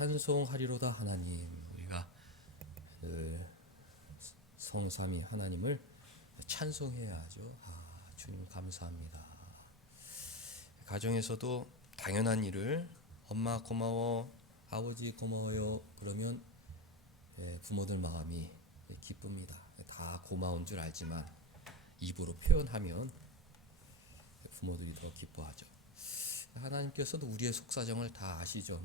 찬송하리로다 하나님. 우리가 그 성삼위 하나님을 찬송해야 하죠. 주님 감사합니다. 가정에서도 당연한 일을 엄마 고마워, 아버지 고마워요 그러면 부모들 마음이 기쁩니다. 다 고마운 줄 알지만 입으로 표현하면 부모들이 더 기뻐하죠. 하나님께서도 우리의 속사정을 다 아시죠.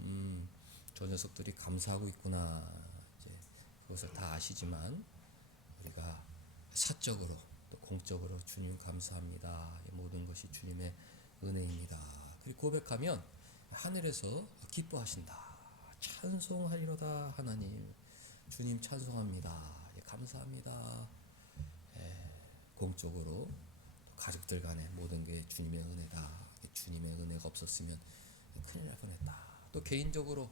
저 녀석들이 감사하고 있구나. 이제 그것을 다 아시지만 우리가 사적으로 또 공적으로 주님 감사합니다. 모든 것이 주님의 은혜입니다. 그리고 고백하면 하늘에서 기뻐하신다. 찬송하리로다 하나님. 주님 찬송합니다. 감사합니다. 공적으로 가족들 간에 모든 게 주님의 은혜다. 주님의 은혜가 없었으면 큰일 날 뻔했다. 또 개인적으로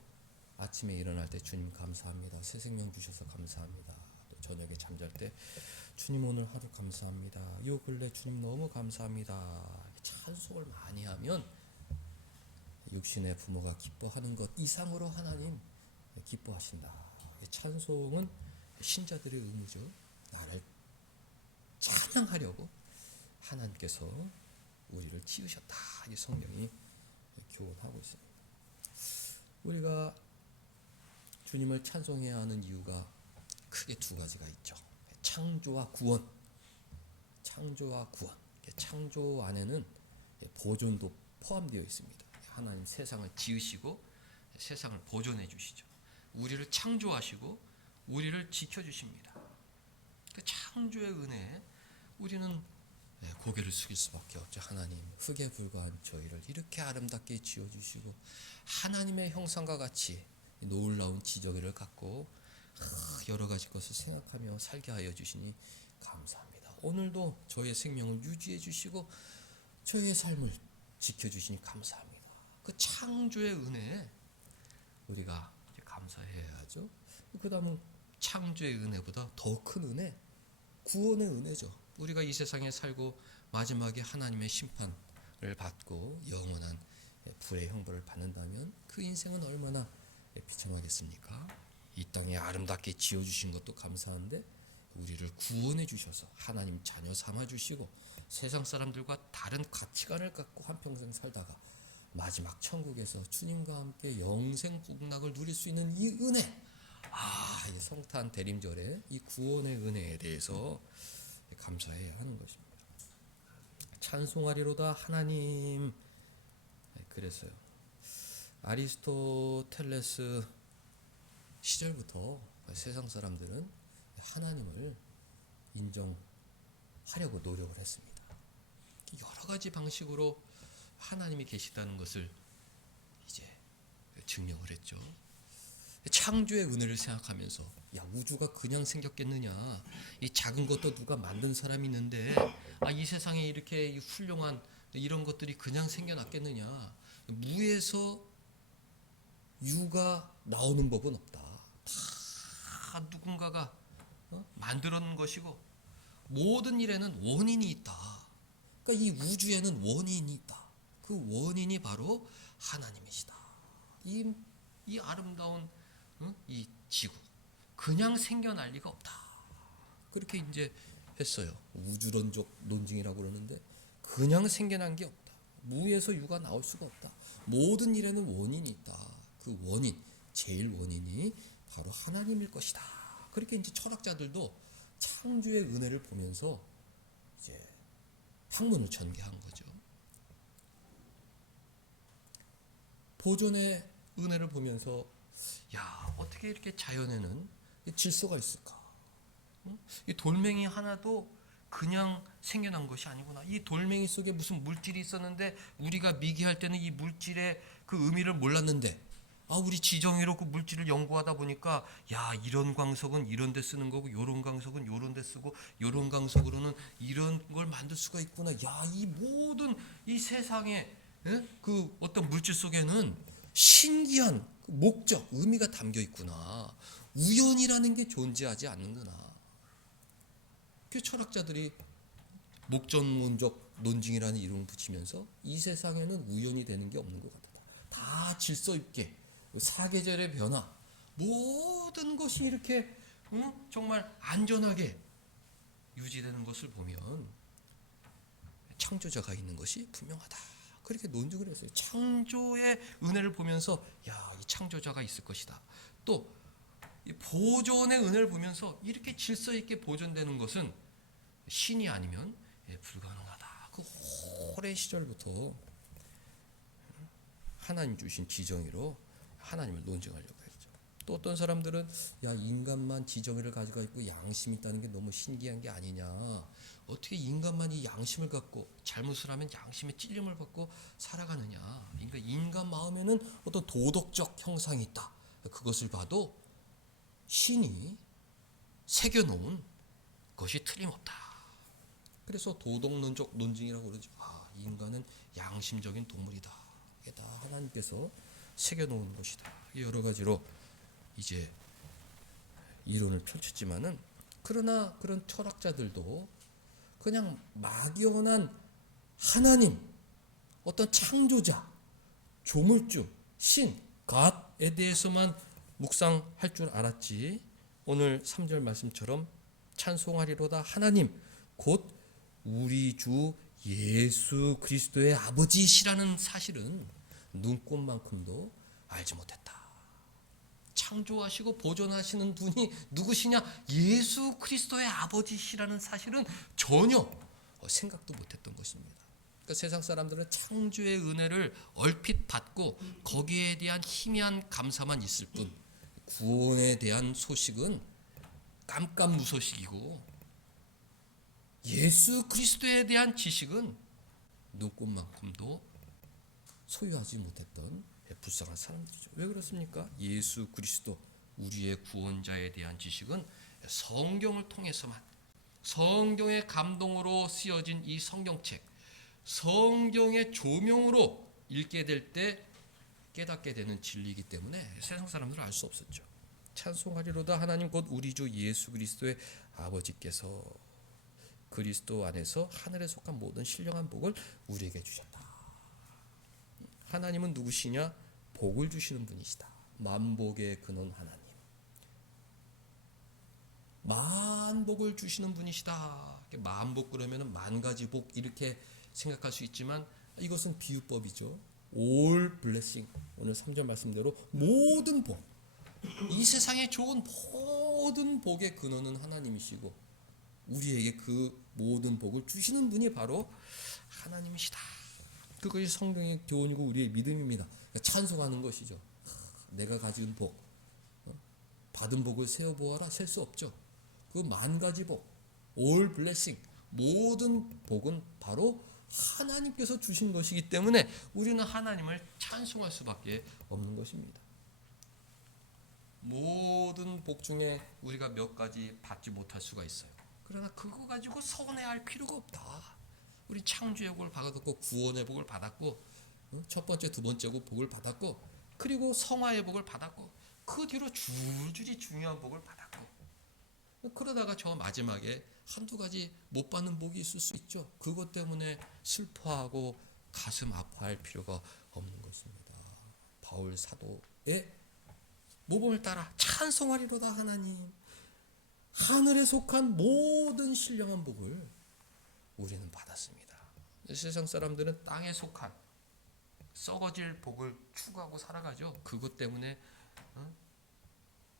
아침에 일어날 때 주님 감사합니다. 새 생명 주셔서 감사합니다. 또 저녁에 잠잘 때 주님 오늘 하루 감사합니다. 요 근래 주님 너무 감사합니다. 찬송을 많이 하면 육신의 부모가 기뻐하는 것 이상으로 하나님 기뻐하신다. 찬송은 신자들의 의무죠. 나를 찬양하려고 하나님께서 우리를 지으셨다. 이 성경이 교훈하고 있습니다. 우리가 주님을 찬송해야 하는 이유가 크게 두 가지가 있죠. 창조와 구원. 창조와 구원. 창조 안에는 보존도 포함되어 있습니다. 하나님 세상을 지으시고 세상을 보존해 주시죠. 우리를 창조하시고 우리를 지켜주십니다. 그 창조의 은혜에 우리는 고개를 숙일 수밖에 없죠. 하나님, 흙에 불과한 저희를 이렇게 아름답게 지어주시고 하나님의 형상과 같이 놀라운 지저귀를 갖고 여러 가지 것을 생각하며 살게 하여 주시니 감사합니다. 오늘도 저의 생명을 유지해 주시고 저의 삶을 지켜주시니 감사합니다. 그 창조의 은혜에 우리가 감사해야 하죠. 그 다음은 창조의 은혜보다 더 큰 은혜, 구원의 은혜죠. 우리가 이 세상에 살고 마지막에 하나님의 심판을 받고 영원한 불의 형벌을 받는다면 그 인생은 얼마나 비참하겠습니까? 이 땅에 아름답게 지어주신 것도 감사한데 우리를 구원해 주셔서 하나님 자녀 삼아 주시고 세상 사람들과 다른 가치관을 갖고 한평생 살다가 마지막 천국에서 주님과 함께 영생 복락을 누릴 수 있는 이 은혜, 이 성탄 대림절의 이 구원의 은혜에 대해서 감사해야 하는 것입니다. 찬송하리로다 하나님. 그래서요, 아리스토텔레스 시절부터 세상 사람들은 하나님을 인정하려고 노력을 했습니다. 여러 가지 방식으로 하나님이 계시다는 것을 이제 증명을 했죠. 창조의 은혜를 생각하면서 우주가 그냥 생겼겠느냐, 이 작은 것도 누가 만든 사람이 있는데 이 세상에 이렇게 훌륭한 이런 것들이 그냥 생겨났겠느냐, 무에서 유가 나오는 법은 없다. 다 누군가가 만들어 놓은 것이고 모든 일에는 원인이 있다. 그러니까 이 우주에는 원인이 있다. 그 원인이 바로 하나님이시다. 이 아름다운 이 지구 그냥 생겨날 리가 없다. 그렇게 이제 했어요. 우주론적 논증이라고 그러는데 그냥 생겨난 게 없다. 무에서 유가 나올 수가 없다. 모든 일에는 원인이 있다. 그 원인, 제일 원인이 바로 하나님일 것이다. 그렇게 이제 철학자들도 창조의 은혜를 보면서 이제 학문을 전개한 거죠. 보존의 은혜를 보면서 어떻게 이렇게 자연에는 질서가 있을까? 이 돌멩이 하나도 그냥 생겨난 것이 아니구나. 이 돌멩이 속에 무슨 물질이 있었는데 우리가 미기할 때는 이 물질의 그 의미를 몰랐는데 우리 지정의로 그 물질을 연구하다 보니까 이런 광석은 이런 데 쓰는 거고 요런 광석은 요런 데 쓰고 요런 광석으로는 이런 걸 만들 수가 있구나. 이 모든 이 세상에 그 어떤 물질 속에는 신기한 목적, 의미가 담겨 있구나. 우연이라는 게 존재하지 않는구나. 그 철학자들이 목전론적 논증이라는 이름을 붙이면서 이 세상에는 우연이 되는 게 없는 것 같다. 다 질서 있게 사계절의 변화, 모든 것이 이렇게 정말 안전하게 유지되는 것을 보면 창조자가 있는 것이 분명하다. 그렇게 논증을 했어요. 창조의 은혜를 보면서 이 창조자가 있을 것이다. 또 이 보존의 은혜를 보면서 이렇게 질서 있게 보존되는 것은 신이 아니면 불가능하다. 그 오랜 시절부터 하나님 주신 지정의로 하나님을 논증하려고 했죠. 또 어떤 사람들은 인간만 지정의를 가지고 있고 양심이 있다는 게 너무 신기한 게 아니냐. 어떻게 인간만 이 양심을 갖고 잘못을 하면 양심의 찔림을 받고 살아가느냐. 그러니까 인간 마음에는 어떤 도덕적 형상이 있다. 그것을 봐도 신이 새겨놓은 것이 틀림없다. 그래서 도덕론적 논증이라고 그러죠. 인간은 양심적인 동물이다. 이게 다 하나님께서 새겨놓은 것이다. 여러 가지로 이제 이론을 펼쳤지만은, 그러나 그런 철학자들도 그냥 막연한 하나님, 어떤 창조자, 조물주, 신, God에 대해서만 묵상할 줄 알았지, 오늘 3절 말씀처럼 찬송하리로다 하나님 곧 우리 주 예수 그리스도의 아버지시라는 사실은 눈꽃만큼도 알지 못했다. 창조하시고 보존하시는 분이 누구시냐? 예수 그리스도의 아버지시라는 사실은 전혀 생각도 못했던 것입니다. 그러니까 세상 사람들은 창조의 은혜를 얼핏 받고 거기에 대한 희미한 감사만 있을 뿐, 구원에 대한 소식은 깜깜무소식이고 예수 그리스도에 대한 지식은 눈꽃만큼도 소유하지 못했던 불쌍한 사람들이죠. 왜 그렇습니까? 예수 그리스도 우리의 구원자에 대한 지식은 성경을 통해서만, 성경의 감동으로 쓰여진 이 성경책, 성경의 조명으로 읽게 될 때 깨닫게 되는 진리이기 때문에 세상 사람들은 알 수 없었죠. 찬송하리로다 하나님 곧 우리 주 예수 그리스도의 아버지께서 그리스도 안에서 하늘에 속한 모든 신령한 복을 우리에게 주셨다. 하나님은 누구시냐? 복을 주시는 분이시다. 만복의 근원 하나님, 만복을 주시는 분이시다. 만복 그러면 만 가지 복 이렇게 생각할 수 있지만 이것은 비유법이죠. All blessing, 오늘 3절 말씀대로 모든 복, 이 세상에 좋은 모든 복의 근원은 하나님이시고 우리에게 그 모든 복을 주시는 분이 바로 하나님이시다. 그것이 성경의 교훈이고 우리의 믿음입니다. 찬송하는 것이죠. 내가 가진 복, 받은 복을 세어보아라, 셀 수 없죠. 그 만 가지 복, all blessing, 모든 복은 바로 하나님께서 주신 것이기 때문에 우리는 하나님을 찬송할 수밖에 없는 것입니다. 모든 복 중에 우리가 몇 가지 받지 못할 수가 있어요. 그러나 그거 가지고 서운해할 필요가 없다. 우리 창조의 복을 받았고 구원의 복을 받았고 첫 번째, 두 번째 복을 받았고 그리고 성화의 복을 받았고 그 뒤로 줄줄이 중요한 복을 받았고, 그러다가 저 마지막에 한두 가지 못 받는 복이 있을 수 있죠. 그것 때문에 슬퍼하고 가슴 아파할 필요가 없는 것입니다. 바울 사도의 모범을 따라 찬송하리로다 하나님, 하늘에 속한 모든 신령한 복을 우리는 받았습니다. 세상 사람들은 땅에 속한 썩어질 복을 추구하고 살아가죠. 그것 때문에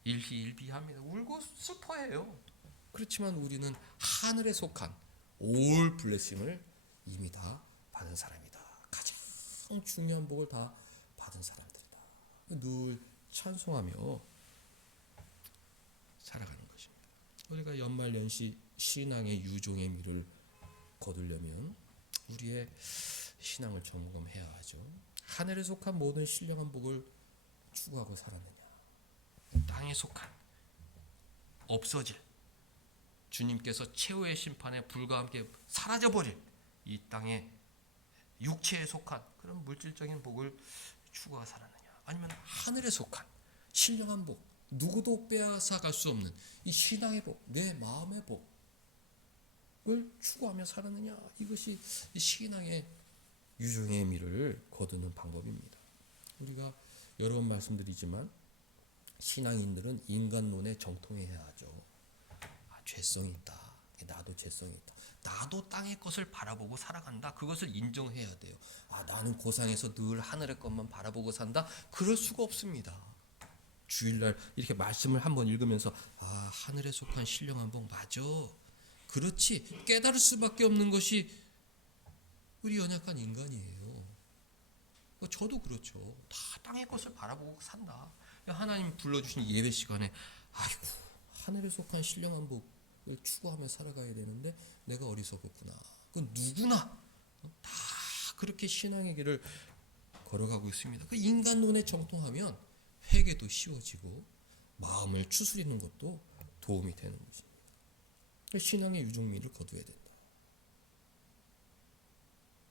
일희일비합니다. 울고 슬퍼해요. 그렇지만 우리는 하늘에 속한 올 블레싱을 이미 다 받은 사람이다. 가장 중요한 복을 다 받은 사람들이다. 늘 찬송하며 살아가는 것입니다. 우리가 연말연시 신앙의 유종의 미를 거두려면 우리의 신앙을 점검해야 하죠. 하늘에 속한 모든 신령한 복을 추구하고 살았느냐? 땅에 속한 없어질, 주님께서 최후의 심판에 불과 함께 사라져버릴 이 땅의 육체에 속한 그런 물질적인 복을 추구하고 살았느냐? 아니면 하늘에 속한 신령한 복, 누구도 빼앗아갈 수 없는 이 신앙의 복, 내 마음의 복을 추구하며 살았느냐? 이것이 신앙의 유종의 미를 거두는 방법입니다. 우리가 여러 번 말씀드리지만 신앙인들은 인간론에 정통해야 하죠. 죄성이 있다. 나도 죄성이 있다. 나도 땅의 것을 바라보고 살아간다. 그것을 인정해야 돼요. 나는 고상에서 늘 하늘의 것만 바라보고 산다. 그럴 수가 없습니다. 주일날 이렇게 말씀을 한번 읽으면서 하늘에 속한 신령한 복 맞아. 그렇지. 깨달을 수밖에 없는 것이 우리 연약한 인간이에요. 저도 그렇죠. 다 땅의 것을 바라보고 산다. 하나님 불러주신 예배 시간에 아이고 하늘에 속한 신령한 복을 추구하며 살아가야 되는데 내가 어리석었구나. 그건 누구나 다 그렇게 신앙의 길을 걸어가고 있습니다. 그 인간론에 정통하면 회개도 쉬워지고 마음을 추스리는 것도 도움이 되는 것입니다. 신앙의 유종민을 거두어야 된다.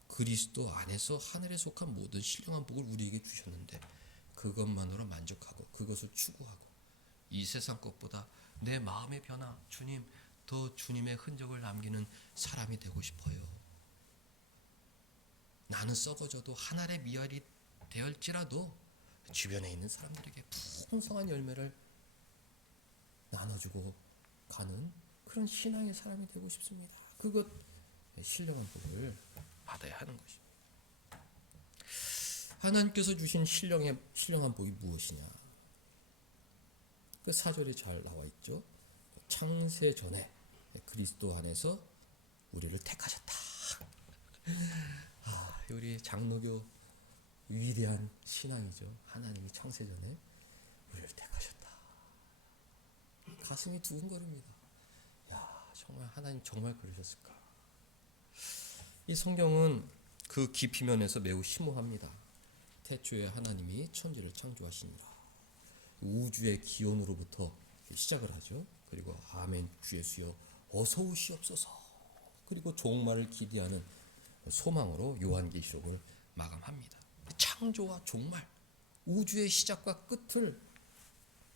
그리스도 안에서 하늘에 속한 모든 신령한 복을 우리에게 주셨는데 그것만으로 만족하고 그것을 추구하고 이 세상 것보다 내 마음의 변화, 주님, 더 주님의 흔적을 남기는 사람이 되고 싶어요. 나는 썩어져도 한 알의 미알이 되었지라도 주변에 있는 사람들에게 풍성한 열매를 나눠주고 가는 그런 신앙의 사람이 되고 싶습니다. 그것 신령한 복을 받아야 하는 것입니다. 하나님께서 주신 신령한 복이 무엇이냐? 그 4절에 잘 나와 있죠. 창세 전에 그리스도 안에서 우리를 택하셨다. 우리 장로교 위대한 신앙이죠. 하나님이 창세 전에 우리를 택하셨다. 가슴이 두근거립니다. 정말 하나님 정말 그러셨을까? 이 성경은 그 깊이 면에서 매우 심오합니다. 태초에 하나님이 천지를 창조하시니라. 우주의 기원으로부터 시작을 하죠. 그리고 아멘 주 예수여 어서 오시옵소서. 그리고 종말을 기대하는 소망으로 요한계시록을 마감합니다. 창조와 종말, 우주의 시작과 끝을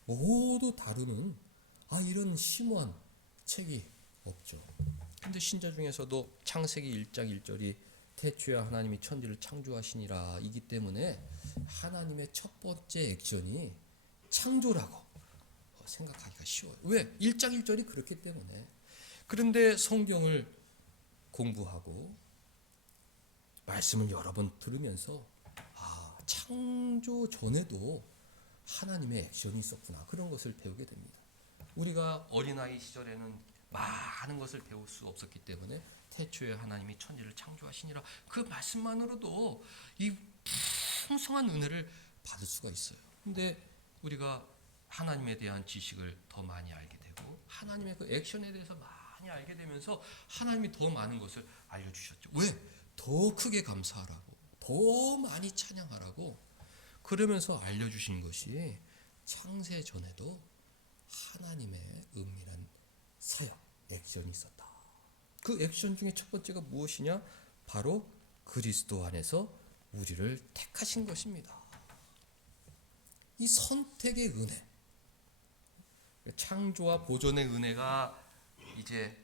모두 다루는 이런 심오한 책이 없죠. 근데 신자 중에서도 창세기 1장 1절이 태초에 하나님이 천지를 창조하시니라 이기 때문에 하나님의 첫 번째 액션이 창조라고 생각하기가 쉬워요. 왜? 1장 1절이 그렇기 때문에. 그런데 성경을 공부하고 말씀을 여러 번 들으면서 창조 전에도 하나님의 액션이 있었구나. 그런 것을 배우게 됩니다. 우리가 어린아이 시절에는 많은 것을 배울 수 없었기 때문에 태초에 하나님이 천지를 창조하시니라 그 말씀만으로도 이 풍성한 은혜를 받을 수가 있어요. 근데 우리가 하나님에 대한 지식을 더 많이 알게 되고 하나님의 그 액션에 대해서 많이 알게 되면서 하나님이 더 많은 것을 알려주셨죠. 왜? 더 크게 감사하라고, 더 많이 찬양하라고. 그러면서 알려주신 것이 창세 전에도 하나님의 은밀한 사역, 액션이 있었다. 그 액션 중에 첫 번째가 무엇이냐? 바로 그리스도 안에서 우리를 택하신 것입니다. 이 선택의 은혜, 창조와 보존의 은혜가 이제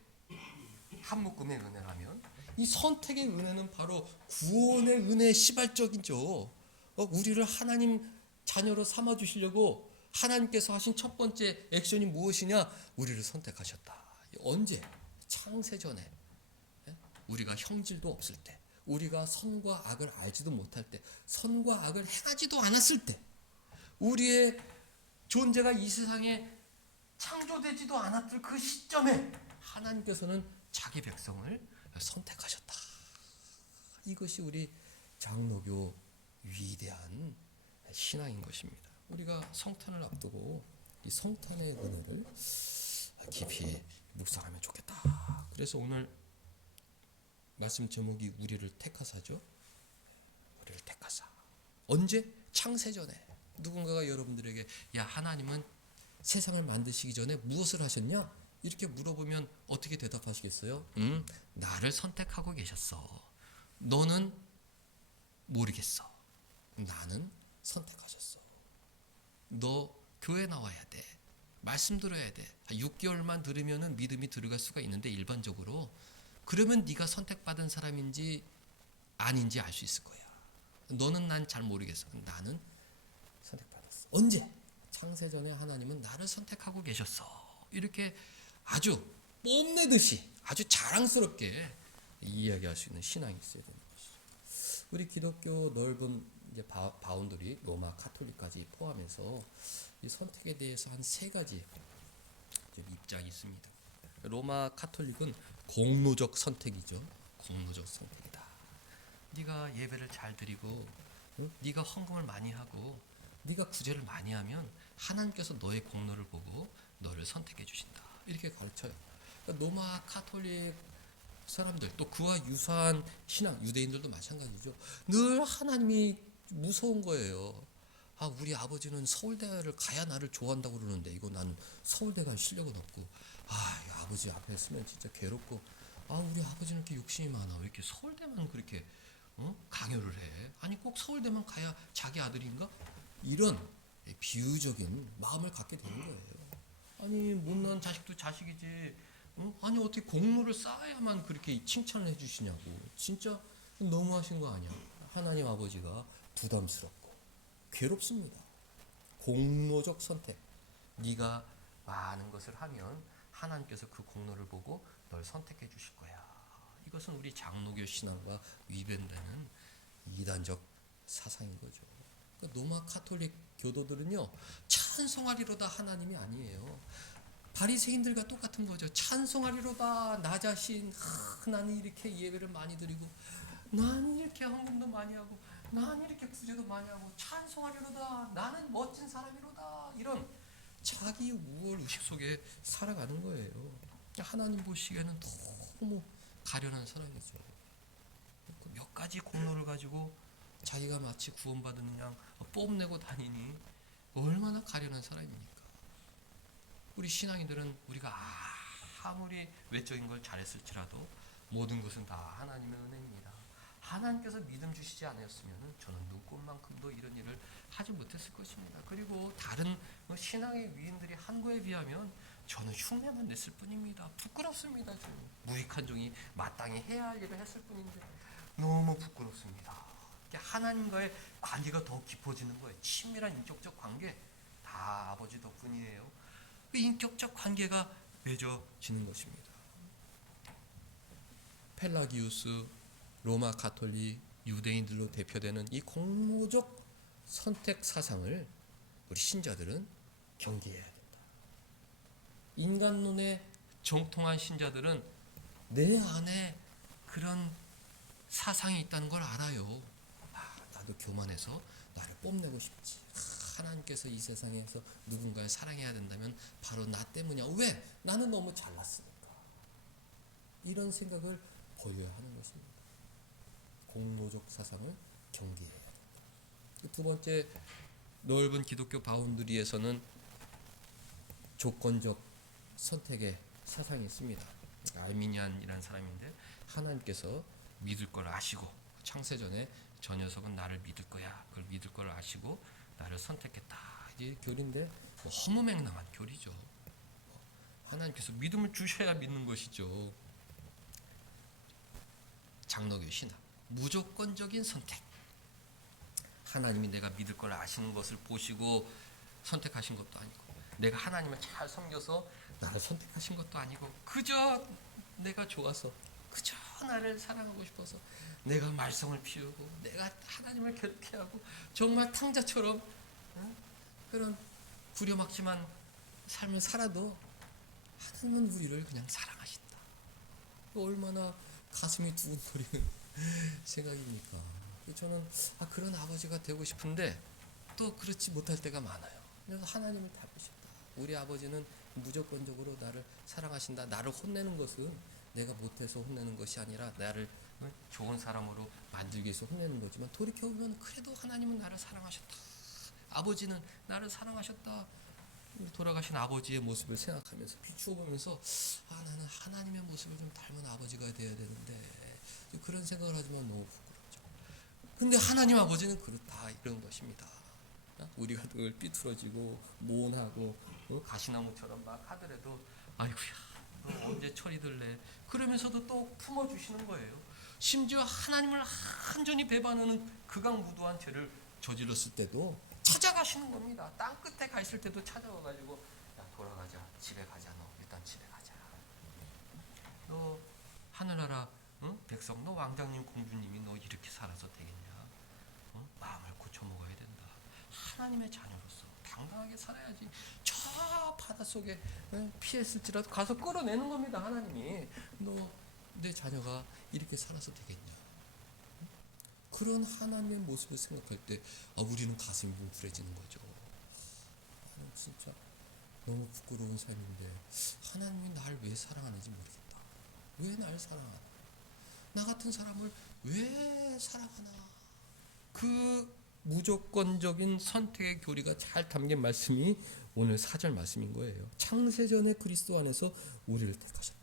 한 묶음의 은혜라면 이 선택의 은혜는 바로 구원의 은혜의 시발적이죠. 우리를 하나님 자녀로 삼아주시려고 하나님께서 하신 첫 번째 액션이 무엇이냐? 우리를 선택하셨다. 언제? 창세전에 우리가 형질도 없을 때, 우리가 선과 악을 알지도 못할 때, 선과 악을 행하지도 않았을 때, 우리의 존재가 이 세상에 창조되지도 않았을 그 시점에 하나님께서는 자기 백성을 선택하셨다. 이것이 우리 장로교 위대한 신앙인 것입니다. 우리가 성탄을 앞두고 이 성탄의 은혜를 깊이 묵상하면 좋겠다. 그래서 오늘 말씀 제목이 우리를 택하사죠. 우리를 택하사. 언제? 창세전에. 누군가가 여러분들에게 하나님은 세상을 만드시기 전에 무엇을 하셨냐? 이렇게 물어보면 어떻게 대답하시겠어요? 나를 선택하고 계셨어. 너는 모르겠어. 나는 선택하셨어. 너 교회 나와야 돼. 말씀 들어야 돼. 6개월만 들으면 믿음이 들어갈 수가 있는데 일반적으로 그러면 네가 선택받은 사람인지 아닌지 알 수 있을 거야. 너는 난 잘 모르겠어. 나는 선택받았어. 언제? 창세전에 하나님은 나를 선택하고 계셨어. 이렇게 아주 뽐내듯이 아주 자랑스럽게 이야기할 수 있는 신앙이 있어야 되는 것이죠. 우리 기독교 넓은 이제 바운더리 로마 카톨릭까지 포함해서 이 선택에 대해서 한 세 가지 입장이 있습니다. 로마 카톨릭은 공로적 선택이죠. 공로적 선택이다. 네가 예배를 잘 드리고, 네가 헌금을 많이 하고, 네가 구제를 많이 하면 하나님께서 너의 공로를 보고 너를 선택해 주신다. 이렇게 가르쳐요. 그러니까 로마 카톨릭 사람들, 또 그와 유사한 신앙, 유대인들도 마찬가지죠. 늘 하나님이 무서운 거예요. 아, 우리 아버지는 서울대를 가야 나를 좋아한다고 그러는데 이거 나는 서울대 갈 실력은 없고, 아, 아버지 앞에 서면 진짜 괴롭고, 아, 우리 아버지는 이렇게 욕심이 많아. 왜 이렇게 서울대만 그렇게 강요를 해? 아니, 꼭 서울대만 가야 자기 아들인가? 이런 비유적인 마음을 갖게 되는 거예요. 아니, 못난 자식도 자식이지. 아니, 어떻게 공로를 쌓아야만 그렇게 칭찬을 해주시냐고. 진짜 너무하신 거 아니야? 하나님 아버지가 부담스럽고 괴롭습니다. 공로적 선택. 네가 많은 것을 하면 하나님께서 그 공로를 보고 널 선택해 주실 거야. 이것은 우리 장로교 신앙과 위배되는 이단적 사상인 거죠. 그러니까 로마 카톨릭 교도들은요, 찬송하리로다 하나님이 아니에요. 바리새인들과 똑같은 거죠. 찬송하리로다 나 자신, 나는 이렇게 예배를 많이 드리고, 나는 이렇게 헌금도 많이 하고, 나는 이렇게 구제도 많이 하고, 찬송하리로다 나는 멋진 사람이로다, 이런 자기 우월 의식 속에 살아가는 거예요. 하나님 보시기에는 너무 가련한 사람이죠. 몇 가지 공로를 가지고 자기가 마치 구원받은 양 뽐내고 다니니 얼마나 가련한 사람입니까? 우리 신앙인들은 우리가 아무리 외적인 걸 잘했을지라도 모든 것은 다 하나님의 은혜입니다. 하나님께서 믿음 주시지 않았으면 저는 눈꽃만큼도 이런 일을 하지 못했을 것입니다. 그리고 다른 신앙의 위인들이 한 거에 비하면 저는 흉내만 냈을 뿐입니다. 부끄럽습니다. 저는 무익한 종이 마땅히 해야 할 일을 했을 뿐인데 너무 부끄럽습니다. 하나님과의 관계가 더 깊어지는 거예요. 친밀한 인격적 관계, 다 아버지 덕분이에요. 그 인격적 관계가 맺어지는 것입니다. 펠라기우스, 로마 가톨릭, 유대인들로 대표되는 이 공로적 선택 사상을 우리 신자들은 경계해야 된다. 인간론에 정통한 신자들은 내 안에 그런 사상이 있다는 걸 알아요. 나도 교만해서 나를 뽐내고 싶지. 하나님께서 이 세상에서 누군가를 사랑해야 된다면 바로 나 때문이야. 왜? 나는 너무 잘났으니까. 이런 생각을 버려야 하는 것입니다. 공로적 사상을 경계해야 된다. 두 번째, 넓은 기독교 바운드리에서는 조건적 선택의 사상이 있습니다. 알미니안이라는 사람인데 하나님께서 믿을 걸 아시고 창세전에 저 녀석은 나를 믿을 거야. 그걸 믿을 걸 아시고 나를 선택했다. 이게 교리인데 허무맹랑한 교리죠. 하나님께서 믿음을 주셔야 믿는 것이죠. 장로교 신앙, 무조건적인 선택. 하나님이 내가 믿을 걸 아시는 것을 보시고 선택하신 것도 아니고, 내가 하나님을 잘 섬겨서 나를 선택하신 것도 아니고, 그저 내가 좋아서, 그저 나를 사랑하고 싶어서 내가 말썽을 피우고 내가 하나님을 괴롭게 하고 정말 탕자처럼 그런 구려막심한 삶을 살아도 하나님은 우리를 그냥 사랑하신다. 얼마나 가슴이 두근거리는 생각입니까? 저는 그런 아버지가 되고 싶은데 또 그렇지 못할 때가 많아요. 그래서 하나님을 닮으셨다. 우리 아버지는 무조건적으로 나를 사랑하신다. 나를 혼내는 것은 내가 못해서 혼내는 것이 아니라 나를 좋은 사람으로 만들기 위해서 혼내는 거지만, 돌이켜보면 그래도 하나님은 나를 사랑하셨다. 아버지는 나를 사랑하셨다. 돌아가신 아버지의 모습을 생각하면서 비추어보면서 나는 하나님의 모습을 좀 닮은 아버지가 돼야 되는데, 그런 생각을 하지만 너무 부끄럽죠. 근데 하나님 아버지는 그렇다, 이런 것입니다. 우리가 늘 삐뚤어지고 모혼하고 가시나무처럼 막 하더라도 아이고야 언제 철이 들래, 그러면서도 또 품어주시는 거예요. 심지어 하나님을 한전히 배반하는 극악무도한 죄를 저질렀을 때도 찾아가시는 겁니다. 땅 끝에 가 있을 때도 찾아와가지고 야 돌아가자, 집에 가자. 너 일단 집에 가자. 너 하늘나라 백성, 너 왕자님 공주님이 너 이렇게 살아서 되겠냐? 마음을 고쳐 먹어야 된다. 하나님의 자녀로서 당당하게 살아야지. 저 바닷속에 피했을지라도 가서 끌어내는 겁니다. 하나님이 너 내 자녀가 이렇게 살아서 되겠냐? 그런 하나님의 모습을 생각할 때 우리는 가슴이 뭉클해지는 거죠. 진짜 너무 부끄러운 삶인데 하나님이 날 왜 사랑하는지 모르겠다. 왜 날 사랑하나? 나 같은 사람을 왜 사랑하나? 그 무조건적인 선택의 교리가 잘 담긴 말씀이 오늘 4절 말씀인 거예요. 창세전에 그리스도 안에서 우리를 택하셨다.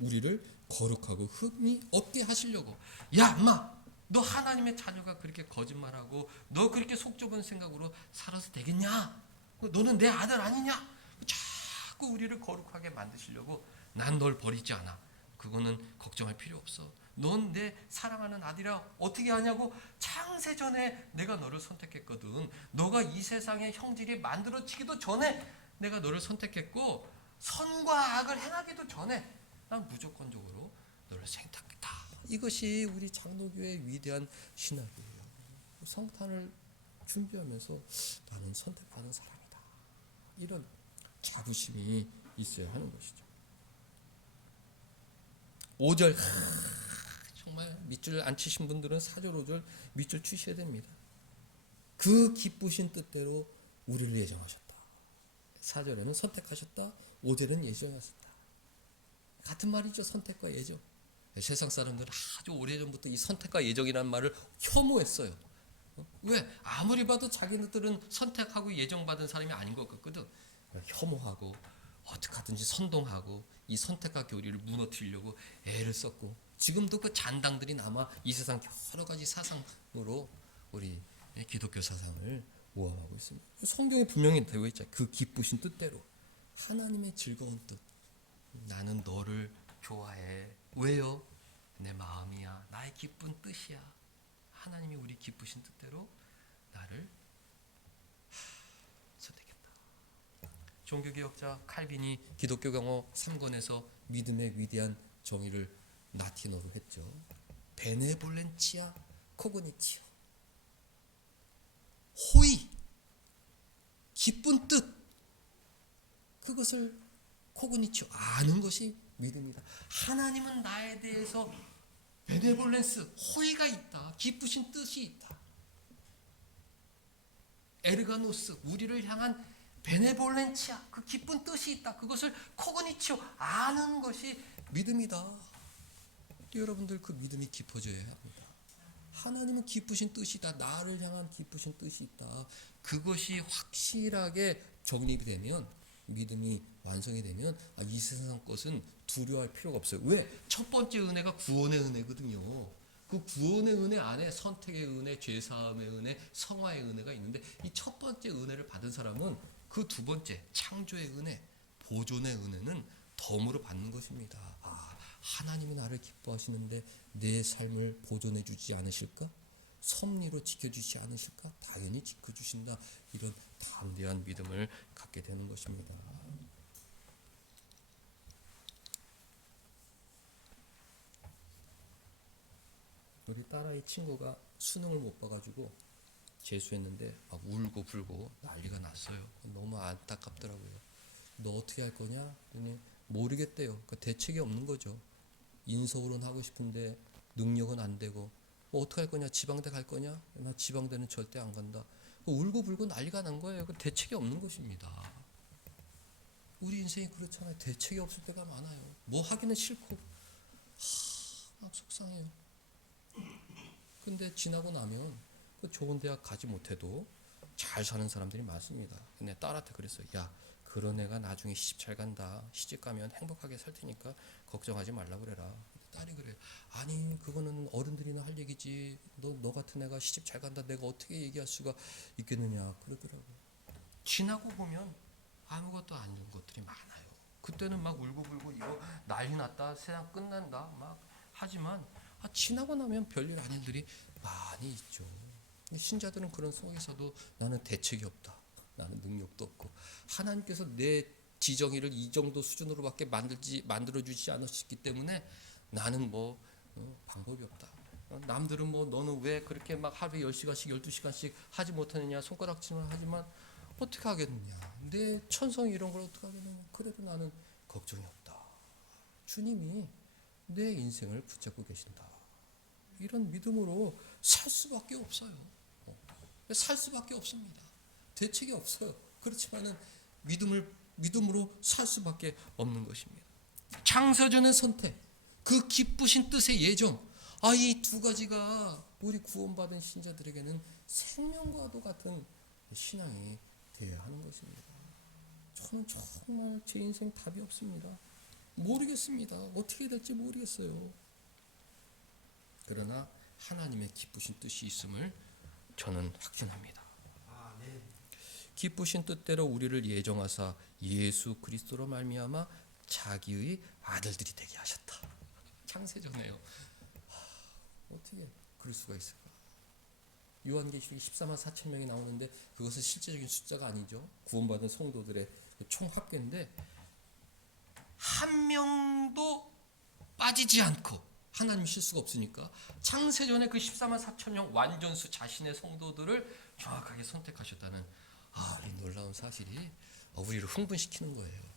우리를 거룩하고 흠이 없게 하시려고. 야 인마, 너 하나님의 자녀가 그렇게 거짓말하고 너 그렇게 속 좁은 생각으로 살아서 되겠냐? 너는 내 아들 아니냐? 자꾸 우리를 거룩하게 만드시려고. 난 널 버리지 않아. 그거는 걱정할 필요 없어. 넌 내 사랑하는 아들이라. 어떻게 하냐고? 창세전에 내가 너를 선택했거든. 너가 이 세상의 형질이 만들어지기도 전에 내가 너를 선택했고, 선과 악을 행하기도 전에 난 무조건적으로 너를 선택했다. 이것이 우리 장로교의 위대한 신학이에요. 성탄을 준비하면서 나는 선택받은 사람이다. 이런 자부심이 있어야 하는 것이죠. 5절, 정말 밑줄 안 치신 분들은 4절 5절 밑줄 치셔야 됩니다. 그 기쁘신 뜻대로 우리를 예정하셨다. 4절에는 선택하셨다. 5절에는 예정하셨다. 같은 말이죠. 선택과 예정. 세상 사람들은 아주 오래전부터 이 선택과 예정이라는 말을 혐오했어요. 왜? 아무리 봐도 자기들은 선택하고 예정받은 사람이 아닌 것 같거든. 혐오하고 어떻게 하든지 선동하고 이 선택과 교리를 무너뜨리려고 애를 썼고, 지금도 그 잔당들이 남아 이 세상 여러 가지 사상으로 우리 기독교 사상을 모함하고 있습니다. 성경에 분명히 되어 있잖아요. 그 기쁘신 뜻대로. 하나님의 즐거운 뜻. 나는 너를 좋아해. 왜요? 내 마음이야. 나의 기쁜 뜻이야. 하나님이 우리 기쁘신 뜻대로 나를 선택했다. 종교개혁자 칼빈이 기독교 경호 3권에서 믿음의 위대한 정의를 라틴어로 했죠. 베네볼렌치아 코그니티오. 호의, 기쁜 뜻, 그것을 코그니티오, 아는 것이 믿음이다. 하나님은 나에 대해서 베네볼렌스, 호의가 있다. 기쁘신 뜻이 있다. 에르가노스, 우리를 향한 베네볼렌치아, 그 기쁜 뜻이 있다. 그것을 코그니티오, 아는 것이 믿음이다. 여러분들 그 믿음이 깊어져야 합니다. 하나님은 기쁘신 뜻이다. 나를 향한 기쁘신 뜻이 있다. 그것이 확실하게 정립이 되면, 믿음이 완성이 되면 이 세상 것은 두려워할 필요가 없어요. 왜? 첫 번째 은혜가 구원의 은혜거든요. 그 구원의 은혜 안에 선택의 은혜, 죄사함의 은혜, 성화의 은혜가 있는데, 이 첫 번째 은혜를 받은 사람은 그 두 번째 창조의 은혜, 보존의 은혜는 덤으로 받는 것입니다. 하나님이 나를 기뻐하시는데 내 삶을 보존해 주지 않으실까? 섭리로 지켜주지 않으실까? 당연히 지켜주신다. 이런 담대한 믿음을 갖게 되는 것입니다. 우리 딸아이 친구가 수능을 못 봐가지고 재수했는데 울고 불고 난리가 났어요. 너무 안타깝더라고요. 너 어떻게 할 거냐? 모르겠대요. 그러니까 대책이 없는 거죠. 인서울은 하고 싶은데 능력은 안 되고, 어떻게 할 거냐? 지방대 갈 거냐? 나 지방대는 절대 안 간다. 울고 불고 난리가 난 거예요. 그 대책이 없는 것입니다. 우리 인생이 그렇잖아요. 대책이 없을 때가 많아요. 뭐 하기는 싫고 막 속상해요. 근데 지나고 나면 그 좋은 대학 가지 못해도 잘 사는 사람들이 많습니다. 근데 딸한테 그랬어요. 야, 그런 애가 나중에 시집 잘 간다. 시집 가면 행복하게 살 테니까 걱정하지 말라고 그래라. 딸이 그래요. 아니, 그거는 어른들이나 할 얘기지. 너 같은 애가 시집 잘 간다. 내가 어떻게 얘기할 수가 있겠느냐. 그러더라고요. 지나고 보면 아무것도 아닌 것들이 많아요. 그때는 막 울고 불고 이거 난리 났다. 세상 끝난다. 막 하지만 지나고 나면 별일 아닌 일들이 많이 있죠. 신자들은 그런 속에서도 나는 대책이 없다. 나는 능력도 없고 하나님께서 내 지정의를 이 정도 수준으로밖에 만들어주지 않으셨기 때문에 나는 방법이 없다. 남들은 너는 왜 그렇게 막 하루에 10시간씩 12시간씩 하지 못하느냐 손가락질만 하지만 어떻게 하겠느냐. 내 천성이 이런 걸 어떻게 하겠느냐. 그래도 나는 걱정이 없다. 주님이 내 인생을 붙잡고 계신다. 이런 믿음으로 살 수밖에 없어요. 살 수밖에 없습니다. 대책이 없어요. 그렇지만은 믿음으로 살 수밖에 없는 것입니다. 창세전의 선택, 그 기쁘신 뜻의 예정, 이 두 가지가 우리 구원받은 신자들에게는 생명과도 같은 신앙이 되어야 하는 것입니다. 저는 정말 제 인생 답이 없습니다. 모르겠습니다. 어떻게 될지 모르겠어요. 그러나 하나님의 기쁘신 뜻이 있음을 저는 확신합니다. 기쁘신 뜻대로 우리를 예정하사 예수 그리스도로 말미암아 자기의 아들들이 되게 하셨다. 창세전에요. 어떻게 그럴 수가 있을까? 요한계시록이 14만 4천 명이 나오는데 그것은 실제적인 숫자가 아니죠. 구원받은 성도들의 총 합계인데 한 명도 빠지지 않고 하나님 실수가 없으니까 창세전에 그 14만 4천 명 완전수 자신의 성도들을 정확하게 선택하셨다는 이 놀라운 사실이 우리를 흥분시키는 거예요.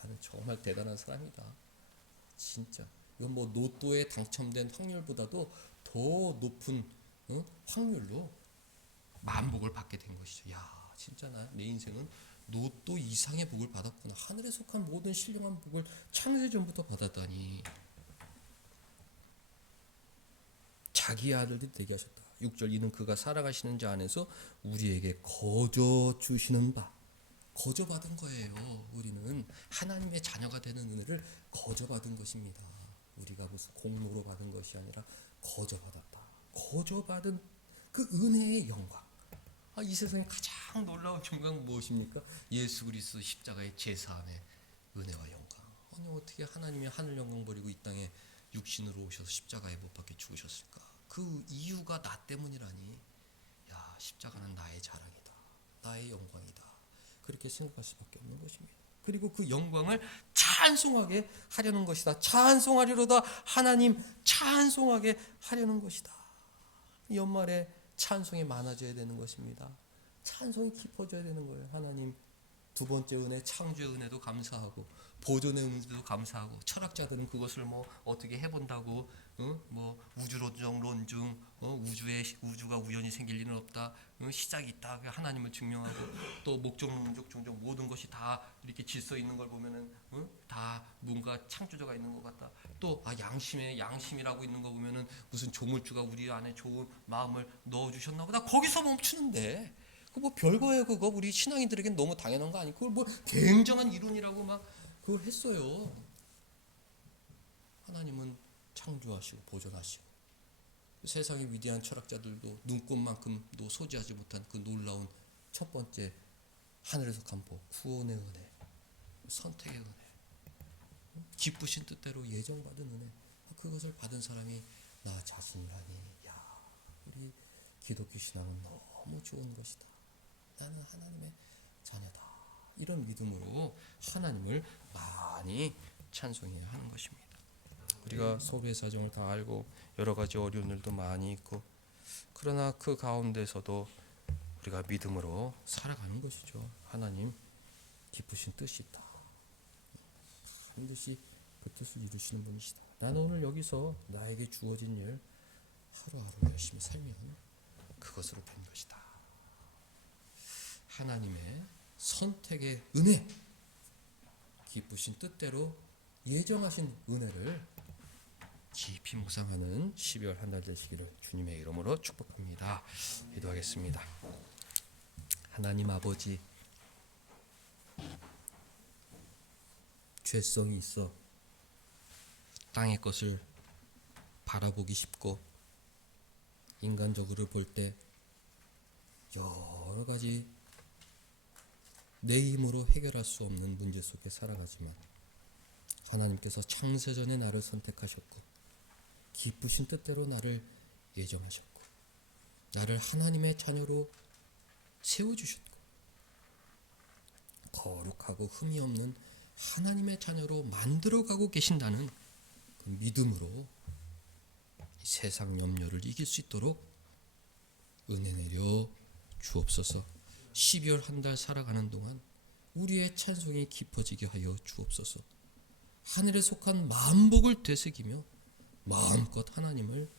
나는 정말 대단한 사람이다. 진짜 이건 로또에 당첨된 확률보다도 더 높은 확률로 만복을 받게 된 것이죠. 진짜 내 인생은 로또 이상의 복을 받았구나. 하늘에 속한 모든 신령한 복을 창세전부터 받았다니. 자기 아들들이 되게 하셨다. 6절 이는 그가 살아가시는 자 안에서 우리에게 거저 주시는 바. 거저 받은 거예요. 우리는 하나님의 자녀가 되는 은혜를 거저 받은 것입니다. 우리가 무슨 공로로 받은 것이 아니라 거저 받았다. 거저 받은 그 은혜의 영광. 이 세상에 가장 놀라운 영광은 무엇입니까? 예수 그리스도 십자가의 제사함의 은혜와 영광. 아니 어떻게 하나님이 하늘 영광 버리고 이 땅에 육신으로 오셔서 십자가에 못 박혀 죽으셨을까? 그 이유가 나 때문이라니. 십자가는 나의 자랑이다. 나의 영광이다. 그렇게 생각할 수밖에 없는 것입니다. 그리고 그 영광을 찬송하게 하려는 것이다. 찬송하리로다. 하나님 찬송하게 하려는 것이다. 연말에 찬송이 많아져야 되는 것입니다. 찬송이 깊어져야 되는 거예요. 하나님 두 번째 은혜, 창조의 은혜도 감사하고 보존의 은혜도 감사하고 철학자들은 그것을 어떻게 해본다고 우주론중 우주가 우연히 생길 리는 없다. 시작이 있다. 하나님을 증명하고 또 목적론적 종종 모든 것이 다 이렇게 질서 있는 걸 보면은 다 뭔가 창조자가 있는 것 같다. 또 양심이라고 있는 거 보면은 무슨 조물주가 우리 안에 좋은 마음을 넣어주셨나 보다. 거기서 멈추는데 별거예요. 그거 우리 신앙인들에겐 너무 당연한 거 아니고 그걸 굉장한 이론이라고 막 그걸 했어요. 하나님은 창조하시고 보존하시고 세상의 위대한 철학자들도 눈꽃만큼도 소지하지 못한 그 놀라운 첫 번째 하늘에서 간복 구원의 은혜, 선택의 은혜, 기쁘신 뜻대로 예정받은 은혜, 그것을 받은 사람이 나 자신이라니. 우리 기독교 신앙은 너무 좋은 것이다. 나는 하나님의 자녀다. 이런 믿음으로 하나님을 많이 찬송해야 하는 것입니다. 우리가 서로의 사정을 다 알고 여러 가지 어려운 일도 많이 있고 그러나 그 가운데서도 우리가 믿음으로 살아가는 것이죠. 하나님 기쁘신 뜻이 있다. 반드시 그 뜻을 이루시는 분이시다. 나는 오늘 여기서 나에게 주어진 일 하루하루 열심히 살면 그것으로 된 것이다. 하나님의 선택의 은혜, 기쁘신 뜻대로 예정하신 은혜를 깊이 묵상하는 12월 한 달 되시기를 주님의 이름으로 축복합니다. 기도하겠습니다. 하나님 아버지, 죄성이 있어 땅의 것을 바라보기 쉽고 인간적으로 볼 때 여러 가지 내 힘으로 해결할 수 없는 문제 속에 살아가지만 하나님께서 창세전에 나를 선택하셨고 기쁘신 뜻대로 나를 예정하셨고 나를 하나님의 자녀로 세워주셨고 거룩하고 흠이 없는 하나님의 자녀로 만들어가고 계신다는 그 믿음으로 세상 염려를 이길 수 있도록 은혜 내려 주옵소서. 12월 한 달 살아가는 동안 우리의 찬송이 깊어지게 하여 주옵소서. 하늘에 속한 만복을 되새기며 마음껏 하나님을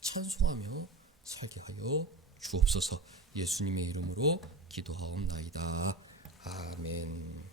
찬송하며 살게 하여 주옵소서. 예수님의 이름으로 기도하옵나이다. 아멘.